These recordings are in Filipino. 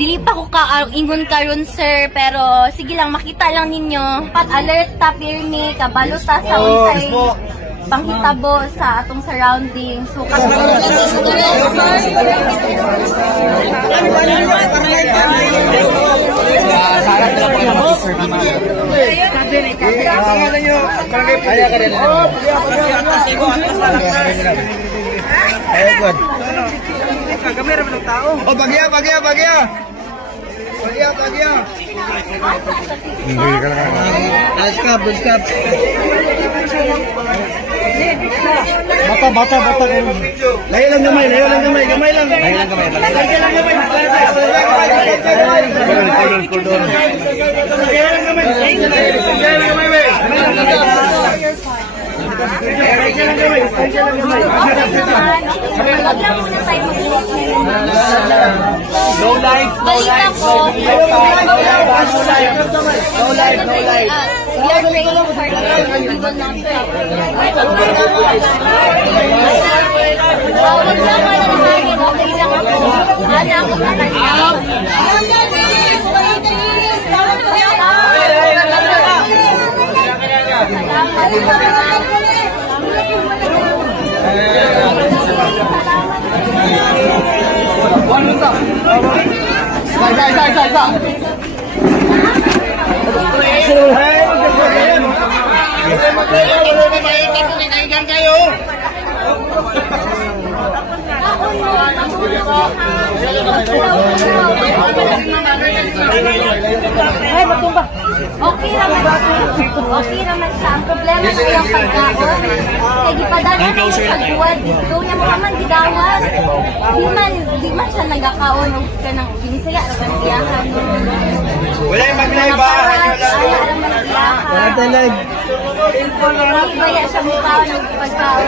Dili pa ko ingon karon sir, pero sige lang makita lang ninyo. Pat alert ta pirmi, kabalo ta sa unsay panghitabo sa atong surroundings. So Kamera man ng tao. Oh, bagya. Askap. Bata. Layo lang gamay. No light. We are praying for the Lord and we will not fail. Huwag lang malalahanin, okay lang ako. Ana ako sa kanya. Okay naman siya. Ang problema sa yung pagkaon. Kaya gipadala ko sa duwad. Dito niya mo naman gidawas. Di man siya nagkakaon. Ka nang binisaya. Nagbiyahan. Wala yung mag-live ba? Wala talag. Baya siya mukha ng pagkaon.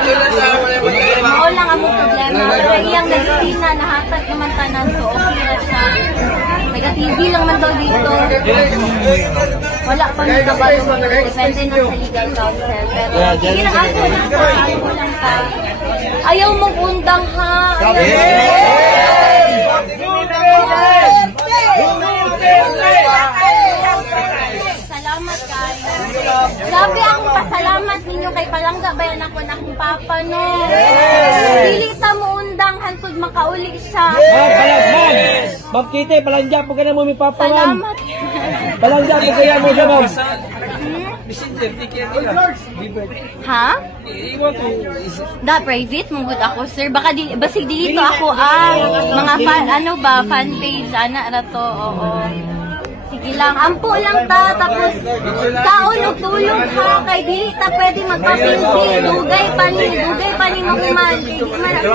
Mao lang ang problema. Pero iyang medicina nahatag naman tanan. So okay na siya. Nag-TV lang man daw dito. Wala pa nang kabalo. Depende na sa legal counsel. Pero sige lang ako lang ka. Ayaw mong undang ha. Salamat kayo. Grabe akong pasalamat ninyo kay Palangga bayan ako na akong papa no. Dili ta mo undang hantod makauli siya. Ma'am Kitty, palangga po ka na mo mi papa ma'am. Salamat. Palangga po kaya mo siya ma'am. Ha? Da private mong ako sir. Baka basig dito ako mga fan fan page ana ra to. Oo. Sige lang, ampo lang ta, tapos kaon o tulog ha, kay dili ta pwede magpapildi, dugay pa ni makuman, di man ako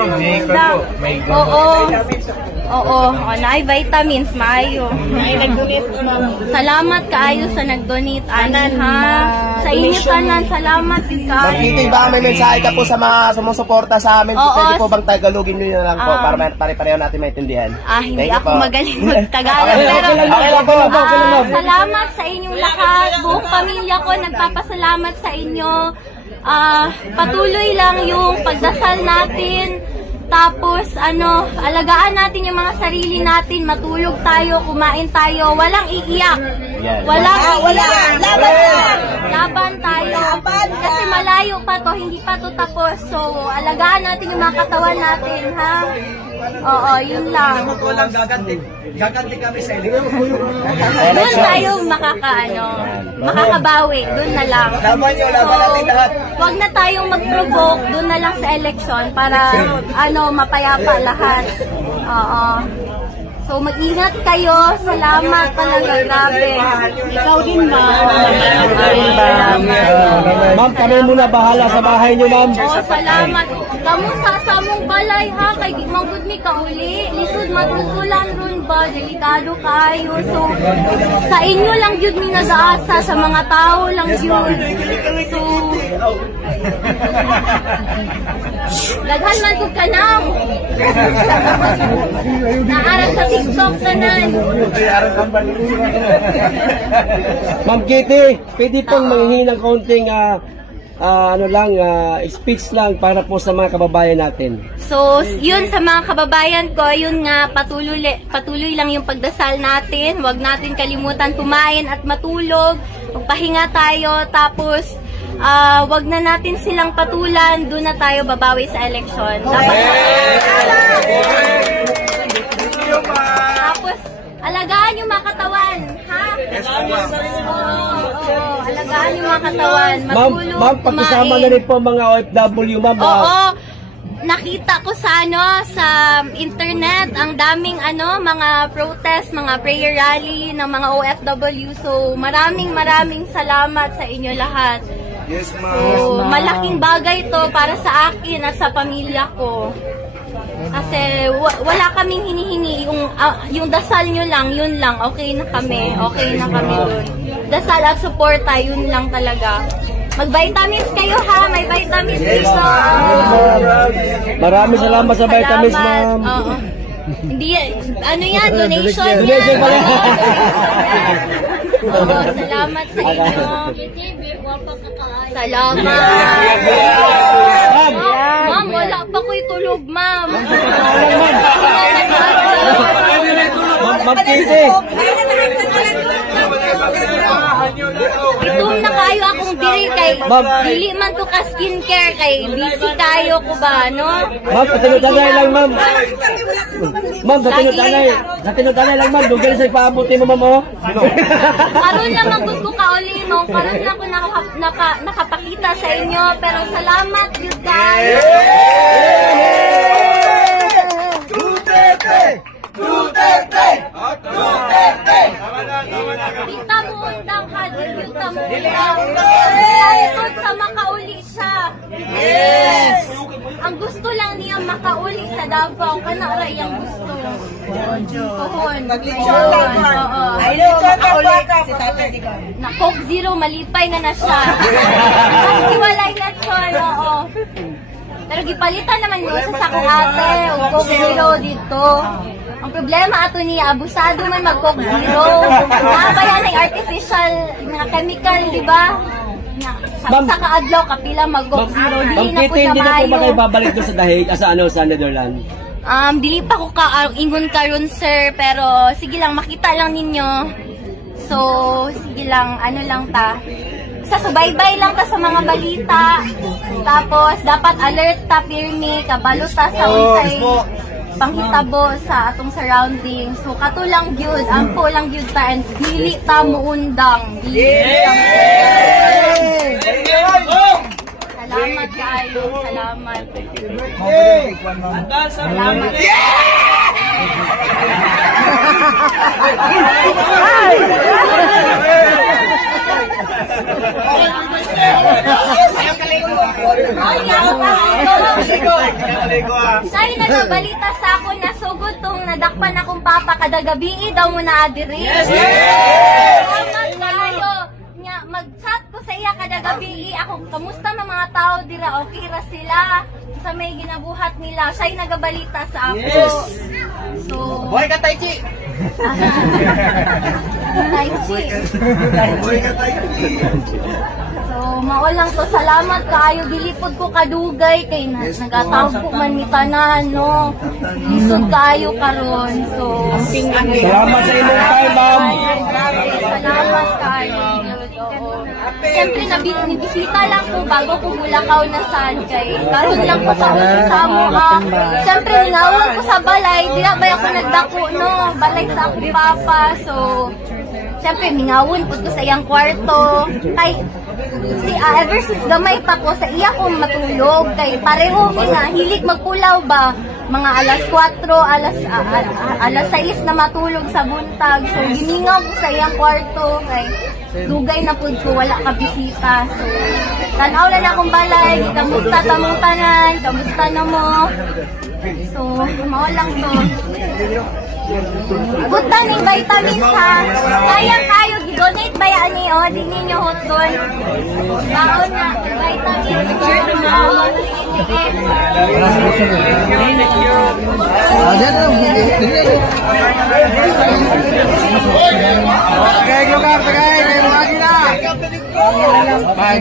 Oo, naay vitamins, maayo. Salamat kaayo sa nag-donate, anan ha. Sa inyo tanan, salamat ka. Magkitay ba may mensahe ka po sa mga sumusuporta sa amin? Pwede po bang tagalogin nyo lang po para pare-pareho natin maintindihan? Hindi ako magaling mag-Tagalog, pero salamat sa inyong lahat. Buong pamilya ko nagpapasalamat sa inyo. Patuloy lang yung pagdasal natin. Tapos, alagaan natin yung mga sarili natin. Matulog tayo, kumain tayo. Walang iiyak. Walang iiyak. Laban tayo. Kasi malayo pa to, hindi pa to tapos. So, alagaan natin yung mga katawan natin, ha? Oo, yun lang. Gaganti kami sa Doon tayo makakabawi. Doon na lang. Huwag na tayong mag-provoke. Doon na lang sa election para, mapayapa lahat. Oo. So, mag-ingat kayo. Salamat talaga. Grabe. Ikaw din, ma'am. Ma'am, kami muna bahala sa bahay niyo, ma'am. Salamat. Kamu sa mong balay, ha? Kay di manggod mi kauli. Lisod matultulan ron ba? Delikado kayo. So, sa inyo lang yun mi nag-aasa. Sa mga tao lang yun. So, laghan man ko ka na. Naaral sa TikTok ka na. Ma'am Kitty, pwede pong manghingi ng kaunting speech lang para po sa mga kababayan natin. So, yun sa mga kababayan ko, yun nga, patuloy lang yung pagdasal natin. Huwag natin kalimutan kumain at matulog. Magpahinga tayo, tapos wag na natin silang patulan, doon na tayo babawi sa eleksyon. Tapos, alagaan yung mga katawan, ha? Alagaan yung mga katawan. Matulog, Ma'am, pakisama na rin po mga OFW, ma'am. Oo. Nakita ko sa sa internet ang daming mga protest, mga prayer rally ng mga OFW. So maraming salamat sa inyo lahat. Yes, ma'am. So, malaking bagay to para sa akin at sa pamilya ko. Kasi wala kaming hinihingi, yung dasal nyo lang, yun lang, okay na kami dun. Dasal at suporta, yun lang talaga. Mag-vitamins kayo ha, may vitamins dito. Maraming salamat sa vitamins, ma'am. Hindi, yan, donation yan. Donation pala. Salamat sa inyo. Salamat. Ma'am, wala pa ko'y tulog, ma'am. Ma'am Kitty. Itum na kayo akong diri kay dili man to ka skincare kay busy kayo ko ba, no? Ma'am, patinod-tanay lang, ma'am. Ma'am, patinod-tanay lang, ma'am. Dugay sa ipaabot mo, ma'am, oh. Karon lang magud ko kauli, no? Karon lang ako nakapakita sa inyo, pero salamat you guys. Duterte! Kita mo undang ka, kita mo undang. Sa makauli siya. Yes! Ang gusto lang niya makauli sa Davao, kanara yung gusto. Pohon. Oo. Na Coke Zero, malipay na siya. Hiwalay na siya, oo. Pero gipalitan naman mo sa sakong ate, o Coke Zero dito. Ang problema ato niya, abusado man mag-Coke Zero. Nakakaya na yung artificial, mga chemical, di ba? Sa kaadlaw, kapila mag-Coke Zero. Dili na po siya Hindi na po maayo. ba kayo babalik doon sa dahig, sa Netherlands? Dili pa ko ingon karon sir, pero sige lang, makita lang ninyo. So, sige lang, lang ta. Sa subaybay lang ta sa mga balita. Tapos, dapat alert ta, pirmi, kabalo ta sa unsay panghitabo sa atong surroundings. So, kato lang gyud, ampo lang gyud ta, and dili ta muundang. Salamat kayo, salamat. Salamat. Sa'yo nagabalita sa ako na sugod tong nadakpan akong papa kada gabi daw mo na adiri. Salamat kayo. Mag-chat ko sa iya kada gabi ako, kamusta na mga tao dira, okay ra sila sa may ginabuhat nila. Siya'y nagabalita sa ako. So, Boy ka, Taichi! Taichi. So, maulang to. Salamat kaayo. Dilipod ko kadugay kay nagatawag ko man ni tanan, no? Lisod kaayo karon. So, Salamat sa inyong time, ma'am. Salamat kaayo. Siyempre, nabisita lang po bago ko Bulacau na saan kay karon lang po sa Samoa. Siyempre, ningawon ko sa balay. Di na ba ako nagdako, no? Balay sa akong papa. So, siyempre, ningawon po ko sa iyang kwarto. Kay, ever since gamay pa ko, sa iya kong matulog. Kay, pareho nga, hilig magpulaw ba? Mga alas 4, alas 6 na matulog sa buntag. So, giningaw ko sa iyang kwarto. Kay, dugay na po ko, wala ka bisita. So, tanaw na akong balay, kamusta tamong tanan, kamusta na mo. So, maulang to. Buta ng vitamins ha. Sayang kayo, gidonate ba yan ni o? Di ninyo hotdon. Baon na, vitamins. Okay, lugar, tagay, may mga gila! Bye,